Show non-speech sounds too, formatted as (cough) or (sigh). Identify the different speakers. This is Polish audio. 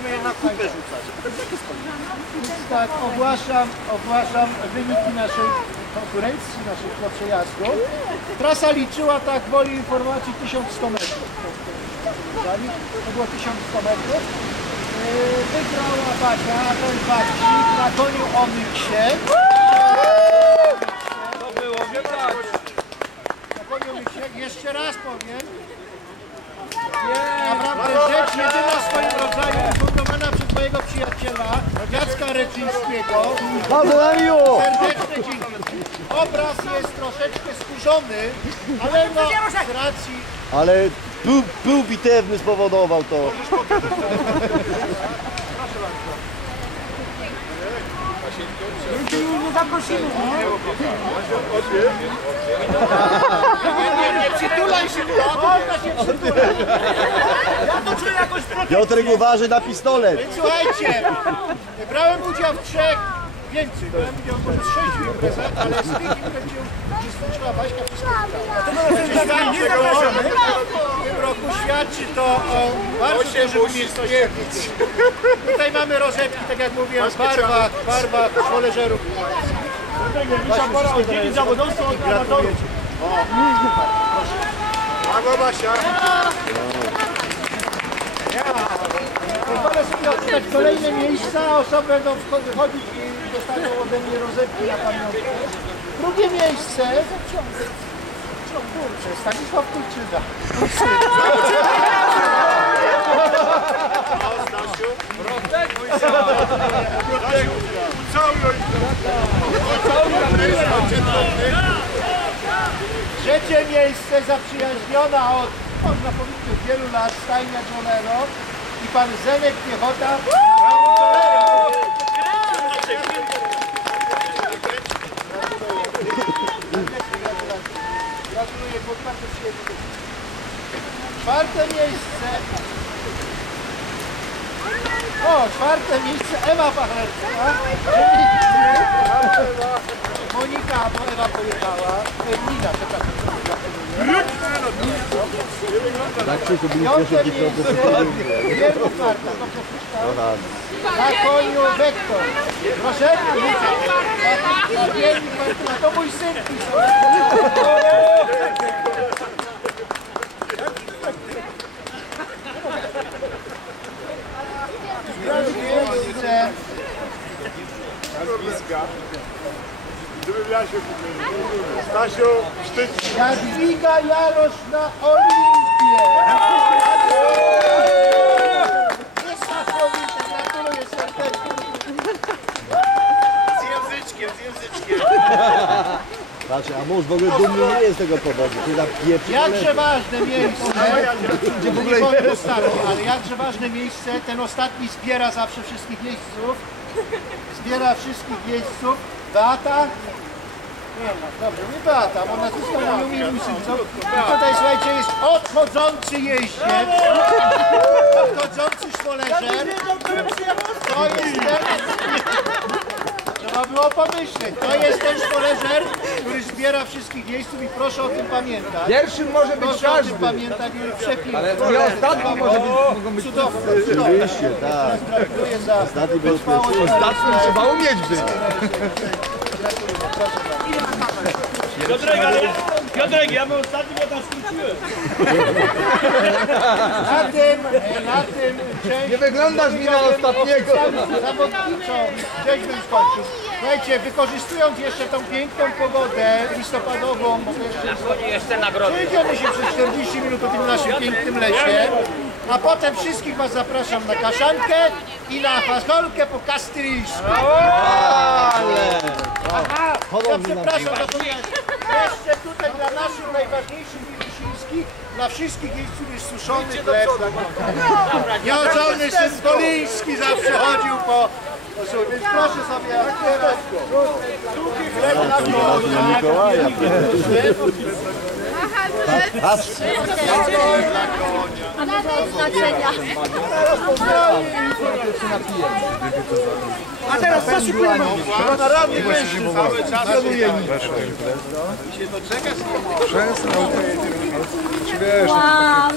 Speaker 1: będziemy je na kupę rzucać.
Speaker 2: Tak, ogłaszam, ogłaszam wyniki naszej konkurencji, naszego przejazdu. Trasa liczyła, tak woli informacji, 1100 metrów. To było 1100 metrów. Yy, Wygrała Basia, ten Barcik na koniu Omyksie.
Speaker 1: To było, wie tak.
Speaker 2: Na koniu Omyksie, jeszcze raz powiem. Naprawdę rzecz jedyna w swoim rodzaju mojego przyjaciela Jacka Reczyńskiego. Serdeczne dzięki. Obraz jest troszeczkę skurzony, ale no z racji
Speaker 3: Ale pył, pył bitewny spowodował to.
Speaker 2: nie przytulaj się, można (laughs) się przytulać.
Speaker 1: Ja to czuję jakoś protek.
Speaker 3: Piotrek uważaj na pistolet.
Speaker 2: Słuchajcie, brałem udział w trzech, więcej, brałem udział w sześciu imprezach, ale z tych imprez, gdzie skończyła Baśka, wygrała.
Speaker 1: Nie zapraszamy.
Speaker 2: W tym roku świadczy to o bardzo umiejętności. Tutaj mamy rozetki, tak jak mówiłem, w barwach, w barwach szwoleżerów.
Speaker 1: Dzisiaj pora oddzielić zawodowstwo od amatorów. Brawo Basia.
Speaker 2: Pozwolę sobie odczytać kolejne miejsca, osoby będą wychodzić i dostaną ode mnie rozetki na pamiątkę. Drugie miejsce. Kurczę, Stanisław Kulczyna. Trzecie miejsce zaprzyjaźniona od, można powiedzieć, od wielu lat stajnia Jolero i pan Zenek Piechota. Gratuluję, bardzo przyjemnie. Czwarte miejsce. O, czwarte miejsce Ewa Pachlerska. Monika, bo Ewa pojechała. Ewelina, przepraszam.
Speaker 3: Tak szybko byli pierwsze
Speaker 2: miejsce.
Speaker 3: kilka
Speaker 2: Wielko Marta, dobrze przeczytałem? Na koniu Wektor. Proszę? To mój syn pisał.
Speaker 4: Gdybym ja się Stasiu, wstydź
Speaker 2: Jadwiga Jarosz na Olimpię. Niesamowite, gratuluję serdecznie.
Speaker 1: Z języczkiem, z języczkiem.
Speaker 3: Znaczy, a mąż w ogóle dumny nie jest z tego powodu. Ty tam pieprzysz
Speaker 2: Jakże ważne miejsce, gdzie w ogóle ostatni, ale jakże ważne miejsce, ten ostatni zbiera zawsze wszystkich jeźdźców, zbiera wszystkich jeźdźców, Beata, nie ma, dobrze, nie Beata, bo nazwiska nie umiem co. I tutaj słuchajcie, jest odchodzący jeździec, odchodzący szwoleżer, to jest ten, Trzeba było pomyśleć. To jest ten szwoleżer, który zbiera wszystkich jeźdźców i proszę o tym pamiętać.
Speaker 5: Pierwszym może być
Speaker 2: Proszę o
Speaker 5: każdy,
Speaker 2: tym pamiętać, i przepięknie.
Speaker 5: ale nie ostatni może być, mogą być
Speaker 2: Cudowne, cudowne.
Speaker 3: Oczywiście, tak.
Speaker 2: Gratuluję
Speaker 3: Ostatni był.
Speaker 5: Ostatnim trzeba umieć być.
Speaker 1: Piotrek, ale ja, Piotrek, ja bym ostatni, bo tam skróciłem.
Speaker 2: Na tym, na tym część...
Speaker 5: Nie wyglądasz mi na ostatniego.
Speaker 2: Zawodniczo, część bym skończył. Słuchajcie, wykorzystując jeszcze tą piękną pogodę listopadową, bo jeszcze
Speaker 6: Jeszcze nagrody.
Speaker 2: Przejdziemy się przez 40 minut po tym naszym pięknym lesie, a potem wszystkich Was zapraszam na kaszankę i na fasolkę po kastylijsku. Aha, ja przepraszam, zapomniałem. Jeszcze tutaj dla naszych najważniejszych wielisińskich, dla wszystkich jeźdźców jest suszony chleb. Nieodzolny syn Koliński zawsze chodził po... Więc proszę sobie suchy chleb na
Speaker 3: Dla Mikołaja.
Speaker 7: Znaczenia.
Speaker 2: A teraz zasypujemy. Na radnych mężczyzn.
Speaker 1: Cały czas
Speaker 7: Wow,